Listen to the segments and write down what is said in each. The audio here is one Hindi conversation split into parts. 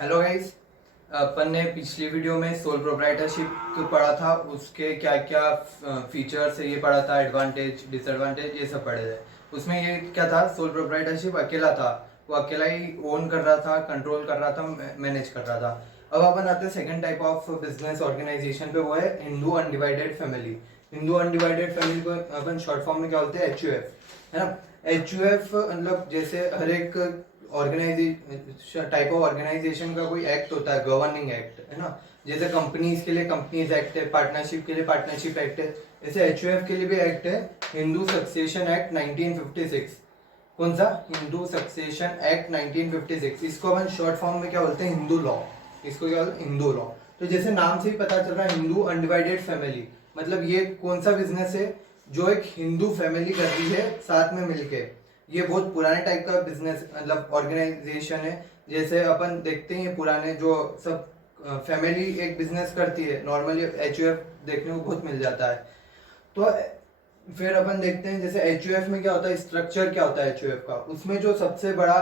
Hello guys. अपन ने पिछली वीडियो में सोल प्रोप्राइटरशिप पढ़ा था, उसके क्या क्या फीचर्स है ये पढ़ा था, एडवांटेज डिसएडवांटेज ये सब पढ़े थे। उसमें ये क्या था, सोल प्रोप्राइटरशिप अकेला था, वो अकेला ही ओन कर रहा था, कंट्रोल कर रहा था, मैनेज कर रहा था। अब अपन आते हैं second type of business organization पे, वो है Hindu undivided family. Hindu undivided family को अपन शॉर्ट फॉर्म में क्या बोलते हैं, HUF, है ना। HUF मतलब जैसे हर एक ऑर्गेनाइजेशन टाइप ऑफ ऑर्गेनाइजेशन का कोई एक्ट होता है, गवर्निंग एक्ट, है ना। जैसे कंपनीज के लिए कंपनीज एक्ट है, पार्टनरशिप के लिए पार्टनरशिप एक्ट है, ऐसे HUF के लिए भी एक्ट है, हिंदू सक्सेशन एक्ट 1956। कौन सा? Hindu succession act 1956। इसको अपन शॉर्ट फॉर्म में क्या बोलते हैं, हिंदू लॉ। इसको क्या बोलते हैं, हिंदू लॉ। तो जैसे नाम से ही पता चल रहा है, हिंदू अनडिवाइडेड फैमिली, मतलब ये कौन सा बिजनेस है जो एक हिंदू फैमिली कर रही है साथ में मिलके। ये बहुत पुराने टाइप का बिजनेस मतलब ऑर्गेनाइजेशन है। जैसे अपन देखते हैं पुराने जो सब फैमिली एक बिजनेस करती है, नॉर्मली HUF देखने को बहुत मिल जाता है। तो फिर अपन देखते हैं जैसे HUF में क्या होता है, स्ट्रक्चर क्या होता है HUF का। उसमें जो सबसे बड़ा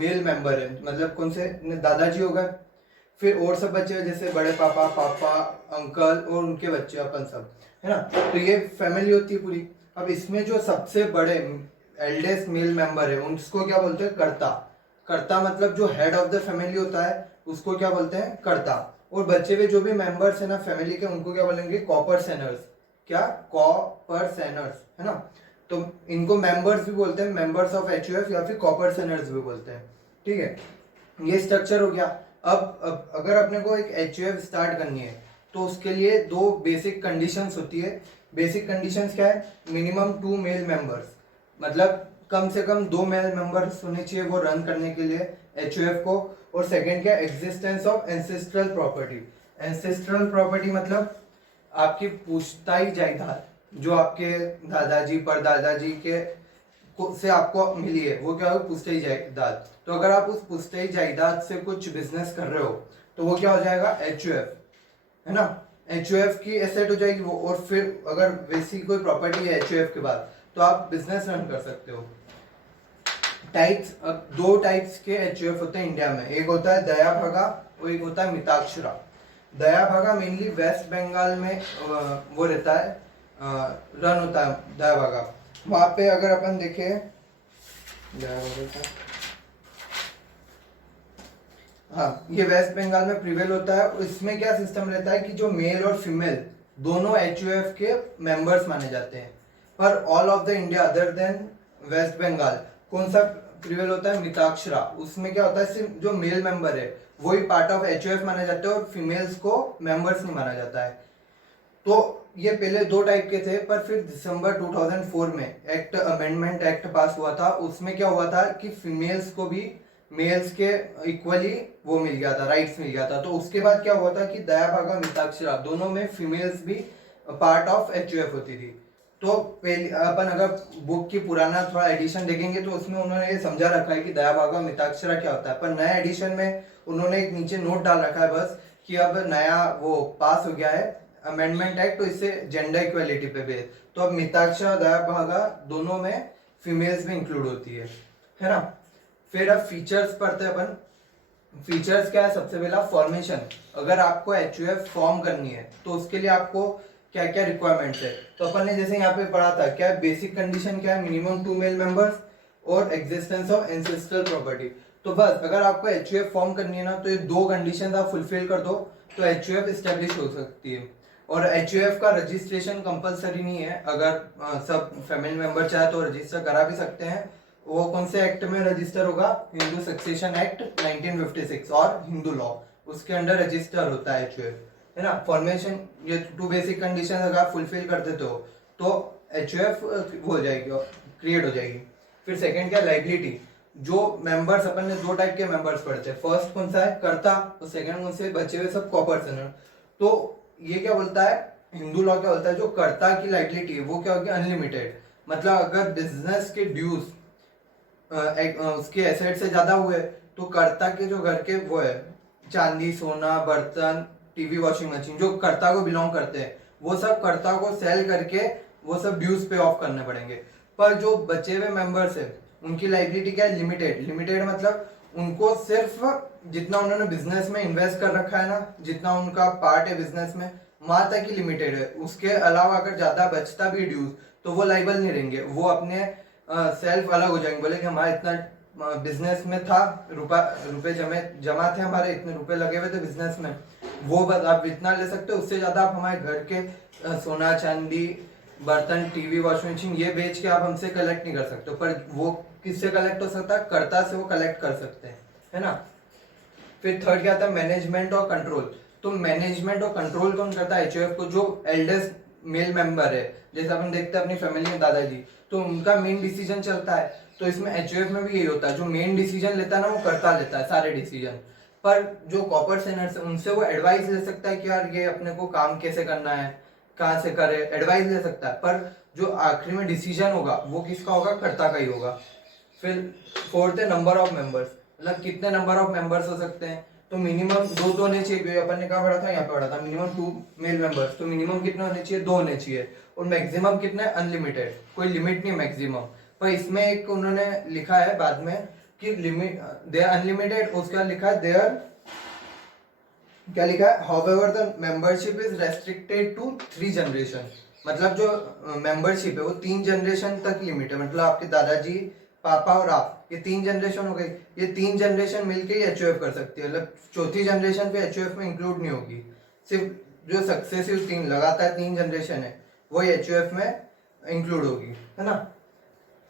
मेल मेंबर है, मतलब कौन से, दादाजी होगा, फिर और सब बच्चे जैसे बड़े पापा, पापा, अंकल और उनके बच्चे, अपन सब, है ना। तो ये फैमिली होती है पूरी। अब इसमें जो सबसे बड़े एल्डेस्ट मेल मेंबर है उसको क्या बोलते हैं, कर्ता। कर्ता मतलब जो हेड ऑफ द फैमिली होता है उसको क्या बोलते हैं, कर्ता। और बचे हुए जो भी मेंबर्स है ना फैमिली के, उनको क्या बोलेंगे, कॉपर सेनर्स। क्या? कॉपर सेनर्स, है ना। तो इनको मेंबर्स भी बोलते हैं, मेंबर्स ऑफ HUF, या फिर कॉपर सेनर्स भी बोलते हैं। ठीक है, ये स्ट्रक्चर हो गया। अब अगर अपने को एक HUF स्टार्ट करनी है तो उसके लिए दो बेसिक कंडीशंस होती है। बेसिक कंडीशंस क्या है? मिनिमम 2 मेल मेंबर्स, मतलब कम से कम 2 मेल मेंबर्स होने चाहिए वो रन करने के लिए HUF को। और सेकंड क्या? Existence of ancestral property. Ancestral property मतलब आपकी पुश्तैनी जायदाद, जो आपके दादाजी परदादाजी के से आपको मिली है, वो क्या है, पुश्तैनी जायदाद। तो अगर आप उस पुश्तैनी जायदाद से कुछ बिजनेस कर रहे हो तो वो क्या हो जाएगा, HUF, है ना। HUF की एसेट हो जाएगी वो। और फिर अगर वैसी कोई प्रॉपर्टी है HUF के बाद तो आप बिजनेस रन कर सकते हो। टाइप्स, अब 2 टाइप्स के HUF होते हैं इंडिया में, एक होता है दया भागा और एक होता है मिताक्षरा। दया भागा मेनली वेस्ट बंगाल में वो रहता है, रन होता है दया भागा। वहां पे अगर अपन देखें दया भागा का, हाँ, ये वेस्ट बंगाल में प्रिवेल होता है। और इसमें क्या सिस्टम रहता है कि जो मेल और फीमेल दोनों HUF के मेंबर्स माने जाते हैं, पर all of the India other than West Bengal कौन सा प्रिवेल होता है, मिताक्षरा। उसमें क्या होता है, सिर्फ जो मेल मेंबर है वही पार्ट ऑफ HUF माने जाते हैं और फीमेल्स को मेंबर्स नहीं माना जाता है। तो ये पहले 2 टाइप के थे, पर फिर दिसंबर 2004 में एक्ट अमेंडमेंट एक्ट पास हुआ था। उसमें क्या हुआ था कि फीमेल्स को भी मेल्स के इक्वली वो मिल गया था, राइट्स मिल गया था। तो उसके बाद क्या हुआ था कि दया भागा मिताक्षरा दोनों में फीमेल्स भी पार्ट ऑफ HUF होती थी। तो पहले अपन अगर बुक की पुराना थोड़ा एडिशन देखेंगे तो उसमें उन्होंने ये समझा रखा है कि दया भागा मिताक्षरा क्या होता है, पर नया एडिशन में उन्होंने एक नीचे नोट डाल रखा है बस कि अब नया वो पास हो गया है अमेंडमेंट एक्ट, तो इससे जेंडर इक्वलिटी पे बेस। तो अब मिताक्षरा दया भागा दोनों में फीमेल्स भी इंक्लूड होती है ना। फिर अब फीचर्स पढ़ते हैं अपन। फीचर्स क्या है? सबसे पहला फॉर्मेशन। अगर आपको HUF फॉर्म करनी है तो उसके लिए आपको क्या क्या रिक्वायरमेंट्स है, तो अपन ने जैसे यहाँ पे पढ़ा था, क्या बेसिक कंडीशन क्या है, मिनिमम 2 मेल मेंबर्स और एग्जिस्टेंस ऑफ एंसेस्ट्रल प्रॉपर्टी। तो बस अगर आपको HUF फॉर्म करनी है ना, तो ये 2 कंडीशन आप फुलफिल कर दो तो HUF स्टेब्लिश हो सकती है। और HUF का रजिस्ट्रेशन कंपलसरी नहीं है, अगर सब फैमिली मेंबर चाहे तो रजिस्टर करा भी सकते हैं। वो कौन से एक्ट में रजिस्टर होगा, हिंदू सक्सेशन एक्ट 1956 और हिंदू लॉ, उसके अंडर रजिस्टर होता है HUF, है ना। फॉर्मेशन, ये 2 बेसिक कंडीशन अगर आप फुलफिल कर देते हो तो HUF हो जाएगी, क्रिएट हो जाएगी। फिर सेकंड क्या, लाइबिलिटी। जो मेंबर्स, अपन ने 2 टाइप के मेंबर्स पढ़े थे, फर्स्ट कौन सा है, कर्ता, और सेकंड कौन से, बचे हुए सब कॉपर सेनर। तो ये क्या बोलता है, हिंदू लॉ क्या बोलता है, जो कर्ता की लाइबिलिटी है वो क्या होगी, अनलिमिटेड। मतलब अगर बिजनेस के ड्यूज उसके एसेट से ज्यादा हुए तो कर्ता के जो घर के वो है, चांदी, सोना, बर्तन, टीवी, वॉशिंग मशीन, जो कर्ता को बिलोंग करते हैं, वो सब कर्ता को सेल करके वो सब ड्यूज पे ऑफ करने पड़ेंगे। पर जो बचे हुए मेंबर्स है उनकी लाइबिलिटी क्या है, लिमिटेड। लिमिटेड मतलब उनको सिर्फ जितना उन्होंने बिजनेस में इन्वेस्ट कर रखा है ना, जितना उनका पार्ट है बिजनेस में, वहां तक ही लिमिटेड है। उसके अलावा अगर ज्यादा बचता भी ड्यूज तो वो लाइबल नहीं रहेंगे, वो अपने सेल्फ अलग हो जाएंगे, बोले कि हमारा इतना बिजनेस में था, रुपए जमा थे, हमारे इतने रुपए लगे हुए थे बिजनेस में, वो बस आप इतना ले सकते हो, उससे ज्यादा आप हमारे घर के सोना चांदी बर्तन टीवी वॉशिंग मशीन ये बेच के आप हमसे कलेक्ट नहीं कर सकते। पर वो किससे कलेक्ट हो सकता है? कर्ता से वो कलेक्ट कर सकते हैं, है ना। फिर थर्ड क्या आता है? मैनेजमेंट और कंट्रोल। तो मैनेजमेंट और कंट्रोल कौन करता है? एचयूएफ को जो एल्डेस्ट मेल मेंबर है, जैसे अपन देखते हैं अपनी फैमिली में दादाजी, तो उनका मेन डिसीजन चलता है। तो इसमें एचयूएफ में भी यही होता है, जो मेन डिसीजन लेता है ना वो करता लेता है सारे डिसीजन। पर जो कॉर्पोरेट सेनर्स है उनसे वो एडवाइस ले सकता है कि यार ये अपने को काम कैसे करना है, कहाँ से करे, एडवाइस ले सकता है। पर जो आखिरी में डिसीजन होगा वो किसका होगा? कर्ता का ही होगा। फिर फोर्थ है नंबर ऑफ मेंबर्स, मतलब कितने नंबर ऑफ मेंबर्स हो सकते हैं। तो मिनिमम दो तो होने चाहिए, अपन ने कहा पढ़ा था, यहाँ पे पढ़ा था मिनिमम 2 मेल मेंबर्स। तो मिनिमम कितने होने चाहिए? 2 होने चाहिए। और मैक्सिमम कितने? अनलिमिटेड, कोई लिमिट नहीं मैक्सिमम। पर इसमें एक उन्होंने लिखा है बाद में कि लिमिट दे अनलिमिटेड, उसका लिखा है देयर, क्या लिखा है? However the membership is restricted to 3 generation. मतलब जो मेंबरशिप है वो 3 जनरेशन तक लिमिट है। मतलब आपके दादाजी, पापा और आप, ये 3 जनरेशन हो गई। ये 3 जनरेशन मिलके ही एचयूएफ कर सकती है। मतलब चौथी जनरेशन पे एचयूएफ में इंक्लूड नहीं होगी। सिर्फ जो सक्सेसिव 3 लगातार 3 जनरेशन है वही एचयूएफ में इंक्लूड होगी, है ना।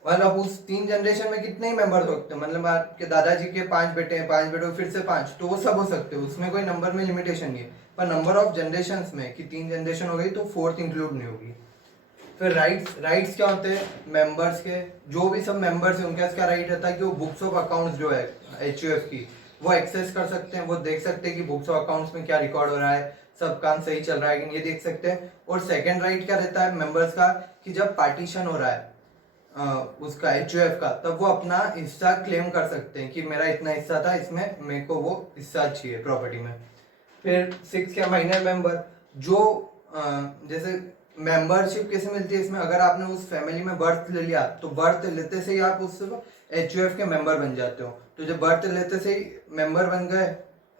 मतलब उस 3 जनरेशन में कितने ही मेंबर हो सकते हैं। मतलब आपके दादाजी के 5 बेटे हैं, 5 बेटों फिर से 5, तो वो सब हो सकते हैं, उसमें कोई नंबर में लिमिटेशन नहीं है। पर नंबर ऑफ जनरेशन में कि 3 जनरेशन हो गई तो 4th इंक्लूड नहीं होगी। फिर राइट्स क्या होते हैं मेंबर्स के? जो भी सब मेंबर्स हैं उनके पास क्या राइट रहता है कि वो बुक्स ऑफ अकाउंट्स जो है एचयूएफ की वो एक्सेस कर सकते हैं। वो देख सकते हैं कि बुक्स ऑफ अकाउंट्स में क्या रिकॉर्ड हो रहा है, सब काम सही चल रहा है कि नहीं, ये देख सकते हैं। और सेकंड राइट क्या रहता है मेंबर्स का कि जब पार्टीशन हो रहा है उसका एचयूएफ का, तब वो अपना हिस्सा क्लेम कर सकते हैं कि मेरा इतना हिस्सा था, इसमें मेरे को वो हिस्सा चाहिए प्रॉपर्टी में। फिर 6 क्या? Minor member. जो जैसे मेंबरशिप कैसे मिलती है इसमें? अगर आपने उस फैमिली में बर्थ ले लिया तो बर्थ लेते से ही आप उस एचयूएफ के मेंबर बन जाते हो। तो जब बर्थ लेते से ही मेंबर बन गए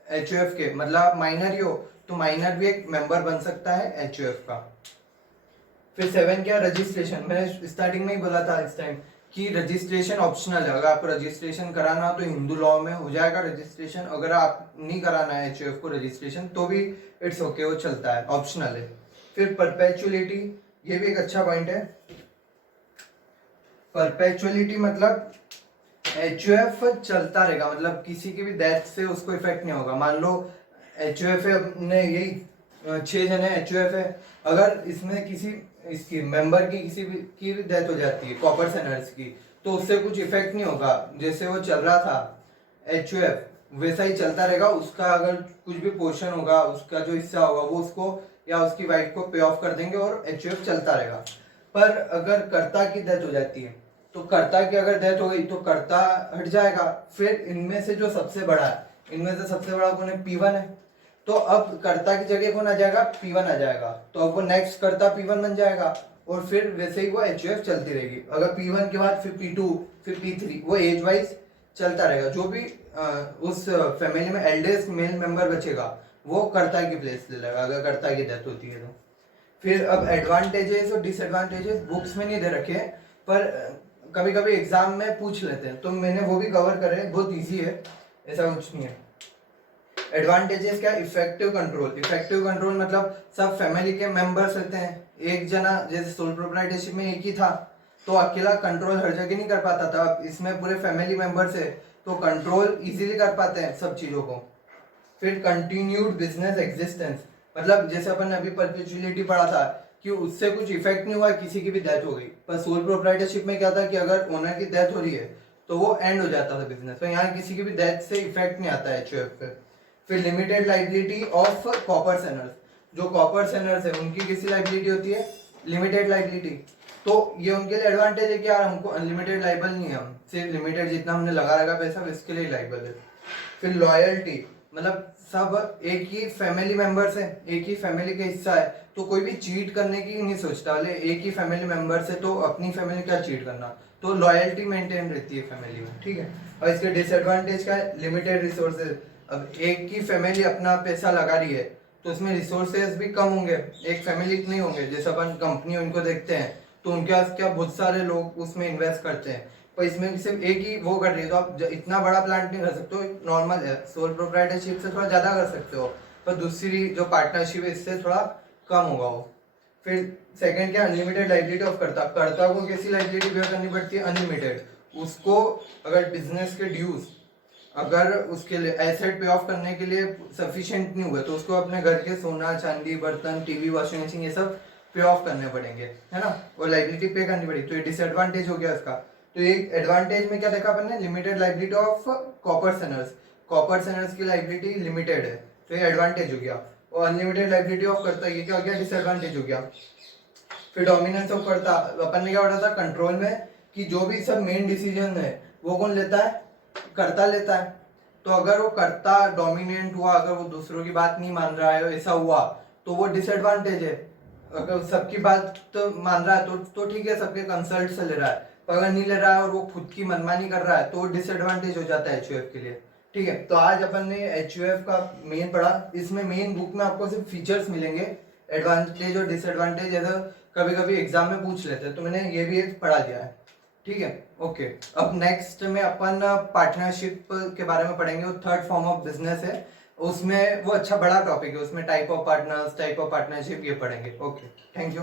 एचयूएफ के, मतलब आप माइनर ही हो, तो माइनर भी एक मेंबर बन सकता है एचयूएफ का। फिर 7 क्या? रजिस्ट्रेशन। मैंने स्टार्टिंग में ही बोला था इस टाइम कि रजिस्ट्रेशन ऑप्शनल है। अगर आपको रजिस्ट्रेशन कराना हो तो हिंदू लॉ में हो जाएगा रजिस्ट्रेशन। अगर आप नहीं कराना है एचयूएफ को रजिस्ट्रेशन तो भी इट्स ओके, वो चलता है, ऑप्शनल है। फिर परपेचुअलिटी, ये भी एक अच्छा पॉइंट है। परपेचुअलिटी मतलब एचयूएफ चलता रहेगा, मतलब किसी की भी डेथ से उसको इफेक्ट नहीं होगा। मान लो एचयूएफ ने यही 6 जने एचयूएफ है, अगर इसमें किसी इसकी मेंबर की किसी की भी डेथ हो जाती है कॉपर सेनर्स की, तो उससे कुछ इफेक्ट नहीं होगा। जैसे वो चल रहा था एचयूएफ वैसा ही चलता रहेगा। उसका अगर कुछ भी पोर्शन होगा, उसका जो हिस्सा होगा वो उसको या उसकी वाइफ को पे ऑफ कर देंगे और एचयूएफ चलता रहेगा। पर अगर कर्ता की डेथ हो जाती है तो कर्ता की अगर डेथ हो गई तो कर्ता हट जाएगा। फिर इनमें से जो सबसे बड़ा है, इनमें से सबसे बड़ा कौन है? P1 है। तो अब कर्ता की जगह कौन आ जाएगा? P1 आ जाएगा। तो अब वो नेक्स्ट कर्ता P1 बन जाएगा और फिर वैसे ही वो एचयूएफ चलती रहेगी। अगर P1 के बाद फिर P2 फिर P3, वो एज वाइज चलता रहेगा। जो भी उस फैमिली में एल्डेस्ट मेल मेंबर बचेगा वो कर्ता की प्लेस ले लेगा अगर कर्ता की डेथ होती है तो। फिर अब एडवांटेजेस और डिसएडवांटेजेस बुक्स में नहीं दे रखे हैं, पर कभी कभी एग्जाम में पूछ लेते हैं, तो मैंने वो भी कवर करे, बहुत इजी है, ऐसा कुछ नहीं है। एडवांटेजेस क्या? Effective control. इफेक्टिव कंट्रोल मतलब सब फैमिली के मेंबर्स रहते हैं। एक जना जैसे सोल प्रोप्राइटरशिप में एक ही था तो अकेला कंट्रोल हर जगह नहीं कर पाता था। अब इसमें पूरे फैमिली मेंबर्स है तो कंट्रोल इजीली कर पाते हैं सब चीजों को। फिर कंटिन्यूड बिजनेस एग्जिस्टेंस, मतलब जैसे अपन ने अभी परपेचुअलिटी पढ़ा था कि उससे कुछ इफेक्ट नहीं हुआ, किसी की भी डेथ हो गई। पर सोल प्रोप्राइटरशिप में क्या था कि अगर ओनर की डेथ हो रही है तो वो एंड हो जाता था बिजनेस। तो यहाँ किसी की भी डेथ से इफेक्ट नहीं आता है एचयूएफ पे। फिर लिमिटेड लाइबिलिटी ऑफ कॉपर सेनर्स, जो कॉपर सेनर्स है उनकी किसी लाइबिलिटी होती है? Limited liability. तो ये उनके लिए एडवांटेज है कि यार हमको अनलिमिटेड लाइबल नहीं है, हम सिर्फ लिमिटेड जितना हमने लगा पैसा इसके लिए लाइबल है। फिर लॉयल्टी, मतलब सब एक ही फैमिली मेंबर्स है, एक ही फैमिली का हिस्सा है, तो कोई भी चीट करने की नहीं सोचता। बोले एक ही फैमिली मेंबर्स है तो अपनी फैमिली क्या चीट करना, तो लॉयल्टी मेंटेन रहती है फैमिली में, ठीक है। और इसके डिसएडवांटेज क्या है, लिमिटेड रिसोर्सेज। अब एक ही फैमिली अपना पैसा लगा रही है तो उसमें रिसोर्सेज भी कम होंगे, एक फैमिली नहीं होंगे। जैसे अपन कंपनी उनको देखते हैं तो उनके पास क्या बहुत सारे लोग उसमें इन्वेस्ट करते हैं, पर इसमें सिर्फ एक ही वो कर रही है, तो आप इतना बड़ा प्लांट नहीं कर सकते हो। नॉर्मल है, सोल प्रोप्राइटरशिप से थोड़ा ज़्यादा कर सकते हो, पर दूसरी जो पार्टनरशिप है इससे थोड़ा कम होगा वो। फिर सेकंड क्या, अनलिमिटेड लाइबिलिटी ऑफ कर्ता को कैसी लाइबिलिटी पे करनी पड़ती है, अनलिमिटेड। उसको अगर बिजनेस के ड्यूज अगर उसके लिए एसेट पे ऑफ करने के लिए सफिशिएंट नहीं हुए तो उसको अपने घर के सोना चांदी बर्तन टीवी वॉशिंग मशीन ये सब पे ऑफ करने पड़ेंगे, है ना, और लाइबिलिटी पे करनी पड़ेगी। तो ये डिसएडवांटेज हो गया इसका। तो ये एडवांटेज में क्या देखा अपन ने, लिमिटेड लाइबिलिटी ऑफ कॉपर सेनर्स की लाइबिलिटी लिमिटेड है, तो ये एडवांटेज हो गया। और अनलिमिटेड लाइबिलिटी ऑफ करता, ये क्या हो गया, डिसएडवांटेज हो गया। फिर डोमिनेंस ऑफ करता, अपन ने क्या पढ़ा था कंट्रोल में, कि जो भी सब मेन डिसीजन है वो कौन लेता है, करता लेता है। तो अगर वो करता डोमिनेंट हुआ, अगर वो दूसरों की बात नहीं मान रहा है, ऐसा हुआ तो वो डिसएडवांटेज है। अगर सबकी बात तो मान रहा है तो ठीक है, सबके कंसल्ट से ले रहा है, पर अगर नहीं ले रहा है और वो खुद की मनमानी कर रहा है तो डिसएडवांटेज हो जाता है एचयूएफ के लिए, ठीक है। तो आज अपन ने एचयूएफ का मेन पढ़ा। इसमें मेन बुक में आपको सिर्फ फीचर्स मिलेंगे, एडवांटेज और डिसएडवांटेज ऐसा कभी कभी एग्जाम में पूछ लेते हैं, तो मैंने ये भी एक पढ़ा दिया है, ठीक है। ओके, अब नेक्स्ट में अपन पार्टनरशिप के बारे में पढ़ेंगे। वो थर्ड फॉर्म ऑफ बिजनेस है, उसमें वो अच्छा बड़ा टॉपिक है, उसमें type of partners, type of partnership ये पढ़ेंगे। Okay, thank you.